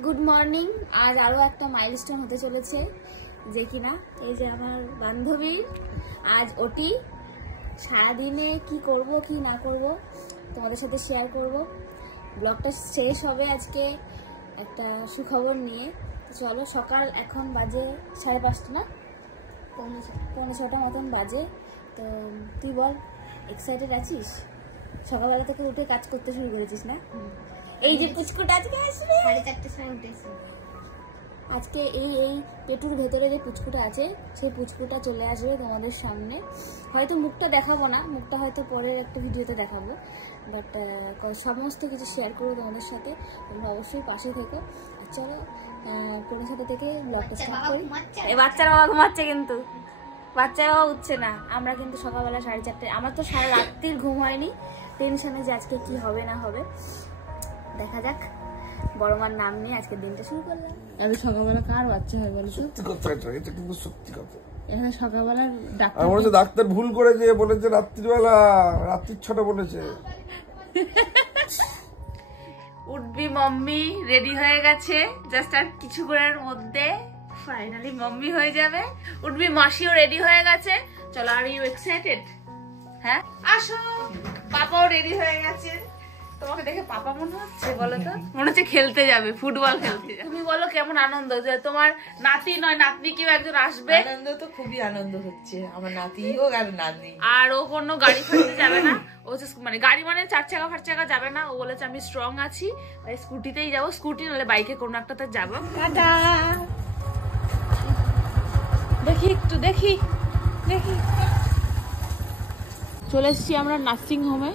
Good morning. আজ আরও একটা মাইলস্টোন হতে চলেছে, যে কিনা এই যে আমার বান্ধবীর আজ ওটি। সারাদিনে কি করব কি না করব তোমাদের সাথে শেয়ার করব। ব্লগটা শেষ হবে আজকে একটা সুখবর নিয়ে। চলো, সকাল এখন বাজে 5:30 না, 5:45 মতন বাজে। তো তুই বল, এক্সাইটেড আছিস? সকালবেলা থেকে উঠে কাজ করতে শুরু করেছিস না? এই যে পুচকুটা আজকে আসবে 4:30 সময় উঠেছে। আজকে এই পেটুর ভেতরে যে পুচকুটা আছে, সেই পুচকুটা চলে আসবে তোমাদের সামনে। হয়তো মুখটা দেখাবো না, মুখটা হয়তো পরের একটা ভিডিওতে দেখাবো, বাট সমস্ত কিছু শেয়ার করবো তোমাদের সাথে। তোমরা অবশ্যই পাশে থেকো। চলো কোনো সাথে থেকে ব্লগটা স্টার্ট করি। এই বাচ্চারা বাবা ঘুমাচ্ছে, কিন্তু বাচ্চারা বাবা উঠছে না। আমরা কিন্তু সকালবেলা 4:30, আমার তো সারা রাত্রির ঘুম হয়নি, টেনশনে যে আজকে কি হবে না হবে। দেখা যাক, বড় মার নাম নিয়ে আজকের দিনটা শুরু করলাম। এত সকালবেলা কার বাচ্চা হয় বলো? সত্যি কথা, এটা কিন্তু সত্যি কথা। এখানে সকালবেলা ডাক্তার ভুল করে যে বলেছে রাত্রিবেলা, রাত্রির 6টা বলেছে। উঠবি মাম্মি রেডি হয়ে গেছে, জাস্ট আর কিছুক্ষণের মধ্যে ফাইনালি মাম্মি হয়ে যাবে। উঠবি মাসিও রেডি হয়ে গেছে। চলো, আর ইউ এক্সাইটেড? হ্যাঁ, আসো। পাপাও রেডি হয়ে গেছে। তোমাকে দেখে পাপা মনে হচ্ছে? বলো তো, মনে হচ্ছে খেলতে যাবে, ফুটবল খেলতে যাবে। তুমি বলো কেমন আনন্দ যে তোমার নাতি নয় নাতনি কেউ একজন আসবে? আনন্দ তো খুবই আনন্দ হচ্ছে, আমার নাতি হোক আর নাতনি। আর ও কোনো গাড়ি ফাড়তে যাবে না, ও মানে গাড়ি মানে 4 চাকা 5 চাকা যাবে না। ও বলেছে আমি স্ট্রং আছি, তাই স্কুটিতেই যাবো। স্কুটি নাহলে বাইকে কোনো একটাতে যাবো। টাটা। দেখি একটু দেখি দেখি। চলে এসছি আমরা নার্সিং হোমে,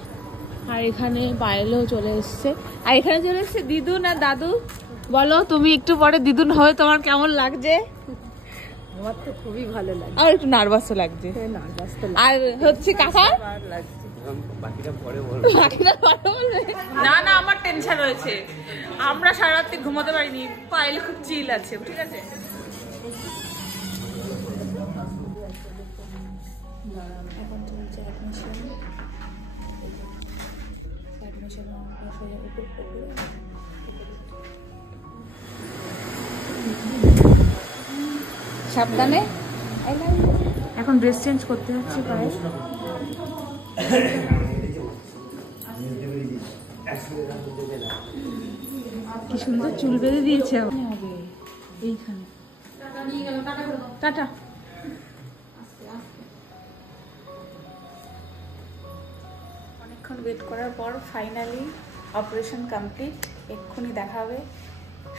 আর এখানে পায়েলও চলে এসছে, আর এখানে চলে এসছে দিদুন আর দাদু। বলো তুমি একটু পরে দিদুন হবে, তোমার কেমন লাগছে? আমার তো খুবই ভালো লাগে, আর একটু নার্ভাসও লাগছে। আর হচ্ছে কাকা, বাকিটা পরে বলবে। না না, আমার টেনশন রয়েছে, আমরা সারা রাত্রি ঘুমাতে পারিনি। পায়েল খুব চিল আছে, ঠিক আছে? এখন চলছে সাবধানে। এখন ড্রেস চেঞ্জ করতে হচ্ছে পায়ে। কি সুন্দর চুল বেঁধে দিয়েছে এইখানে। টাটা। অনেকক্ষণ ওয়েট করার পর ফাইনালি অপারেশন কমপ্লিট। এক্ষুনি দেখা হবে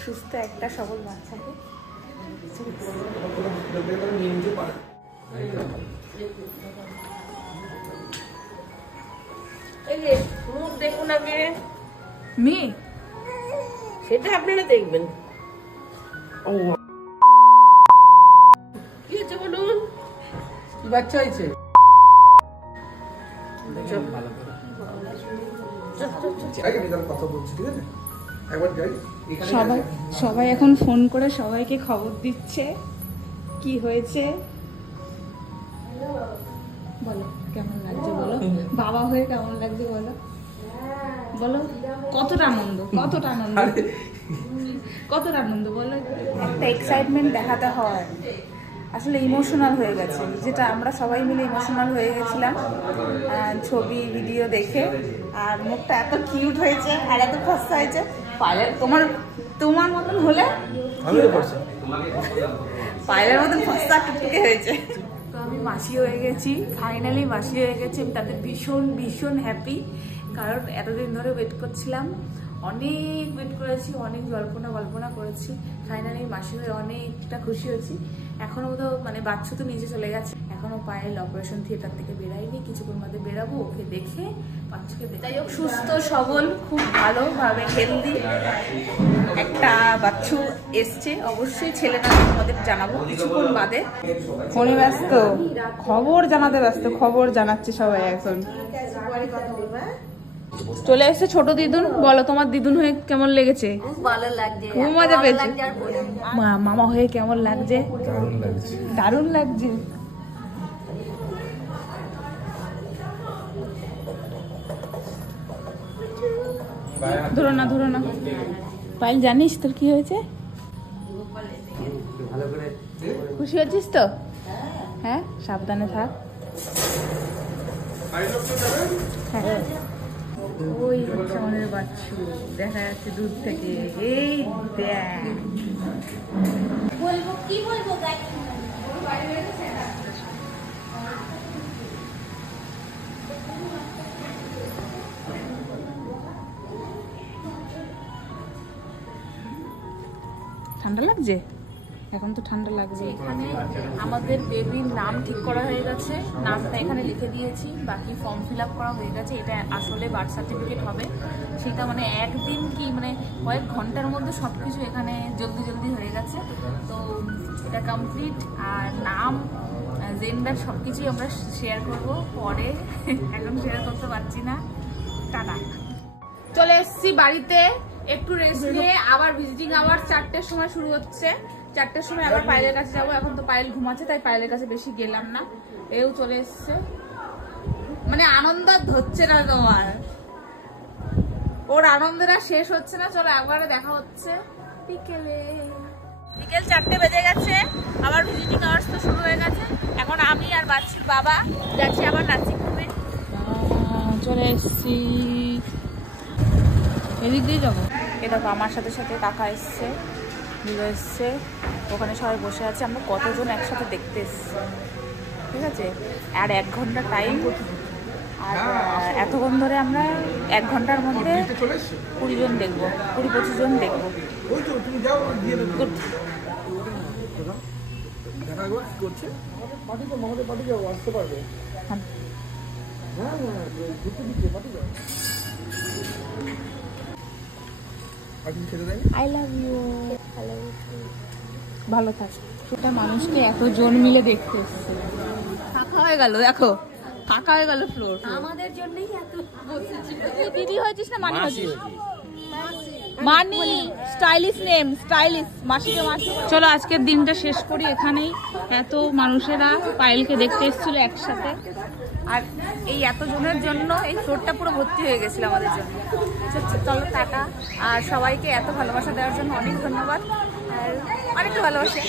সুস্থ একটা সবল বাচ্চাকে। এই যে মুখ দেখুন আগে, মেয়ে সেটা আপনারা দেখবেন। কি হচ্ছে বলুন? কি বাচ্চা হয়েছে? কথা বলছি, ঠিক আছে? একবার যাই। সবাই এখন ফোন করে সবাইকে খবর দিচ্ছে কি হয়েছে। বলো কেমন লাগছে, বলো বাবা হয়ে কেমন লাগছে, বলো বলো। কতটা আনন্দ, কতটা আনন্দ, কতটা আনন্দ বলো। একটা এক্সাইটমেন্ট দেখাতে হয়, আসলে ইমোশনাল হয়ে গেছে, যেটা আমরা সবাই মিলে ইমোশনাল হয়ে গেছিলাম ছবি ভিডিও দেখে। আর মুখটা এত কিউট হয়েছে আর এত ফর্সা হয়েছে। পায়েলের তোমার মতন হলে, পায়েলের মতন ফর্সা টুকটুকে হয়েছে। তো আমি মাসি হয়ে গেছি, ফাইনালি মাসি হয়ে গেছি। আমি তাতে ভীষণ ভীষণ হ্যাপি, কারণ এতদিন ধরে ওয়েট করছিলাম, অনেক ওয়েট করেছি, অনেক গল্পনা করেছি। ফাইনালি মাসি হয়ে অনেকটা খুশি হয়েছি। এখনো তো মানে বাচ্চা তো নিচে চলে গেছে, এখনো পায়েল অপারেশন থিয়েটার থেকে বেরাইনি, কিছুক্ষণ মধ্যে বেরাবো। ওকে দেখে বাচ্চাকে যাই হোক, সুস্থ সবল খুব ভালোভাবে হেলদি একটা বাচ্চু এসছে। অবশ্যই ছেলে না তোমাদের জানাবো কিছুক্ষণ বাদে। ফোনে ব্যস্ত, খবর জানাতে ব্যস্ত, খবর জানাচ্ছে সবাই এখন। চলে এসেছে ছোট দিদুন। বলো তোমার দিদুন হয়ে কেমন লেগেছে? খুব ভালো লাগছে, খুব মজা পেয়েছে। মামা হয়ে কেমন লাগছে? দারুণ লাগছে, দারুণ লাগছে। ধরো না, ধরো না। পায়েল জানিস তোর কি হয়েছে? খুশি হচ্ছিস তো? হ্যাঁ, সাবধানে থাক। হ্যাঁ, ওই হচ্ছে আমাদের বাচ্চু, দেখা যাচ্ছে দূর থেকে। এই দেখ, বলবো কি বলবো গাইড ঠান্ডা লাগছে? এখন তো ঠান্ডা লাগছে। এখানে আমাদের বেবির নাম ঠিক করা হয়ে গেছে, নামটা এখানে লিখে দিয়েছি, বাকি ফর্ম ফিল আপ করা হয়ে গেছে। এটা আসলে বার্থ সার্টিফিকেট হবে, সেটা মানে একদিন কি মানে কয়েক ঘন্টার মধ্যে সব কিছু এখানে জলদি জলদি হয়ে গেছে। তো এটা কমপ্লিট। আর নাম, জেন্ডার সব কিছুই আমরা শেয়ার করবো পরে, এখন শেয়ার করতে পারছি না। টাটা। চলে এসেছি বাড়িতে, একটু রেস্ট নিয়ে আবার ভিজিটিং আওয়ার 4টের সময় শুরু হচ্ছে। 4টের সময় আবার পায়েলের কাছে যাবো। এখন তো পায়েল ঘুমাচ্ছে, তাই পায়েলের কাছে বেশি গেলাম না। এও চলে এসছে, মানে আনন্দ হচ্ছে না তোমার, ওর আনন্দের আর শেষ হচ্ছে না। চলো একবারে দেখা হচ্ছে বিকেলে। বিকেল 4টে বেজে গেছে, আবার ভিজিটিং আওয়ার্স তো শুরু হয়ে গেছে। এখন আমি আর বাচ্চির বাবা যাচ্ছি আবার নার্সিংহোমে। চলে এসছি, এদিক দিয়ে যাবো। এ দেখো আমার সাথে সাথে কাকা এসছে, দিদা এসছে, ওখানে সবাই বসে আছে। আমরা কতজন একসাথে দেখতে এসছি, ঠিক আছে। আর 1 ঘন্টা টাইম, আর এতক্ষণ ধরে আমরা 1 ঘন্টার মধ্যে 20 জন দেখবো, 20-25 জন দেখবো। I love you. ভালো থাক। সেটা মানুষকে এতজন মিলে দেখতে এসছে, ফাঁকা হয়ে গেল, দেখো ফাঁকা হয়ে গেল ফ্লোর। আমাদের জন্যই এত বসেছিল। তুই দিদি হয়েছিস না মানি হয়েছিস? মানি, স্টাইলিশ নেম, স্টাইলিশ, মাসিকে মাসি। চলো আজকের দিনটা শেষ করি এখানেই। এত মানুষেরা পায়েলকে দেখতে এসেছিল একসাথে, আর এই এতজনের জন্য এই ফ্লোরটা পুরো ভর্তি হয়ে গেছিল আমাদের জন্য। চলো টাটা। আর সবাইকে এত ভালোবাসা দেওয়ার জন্য অনেক ধন্যবাদ, আর অনেকটা ভালোবাসা।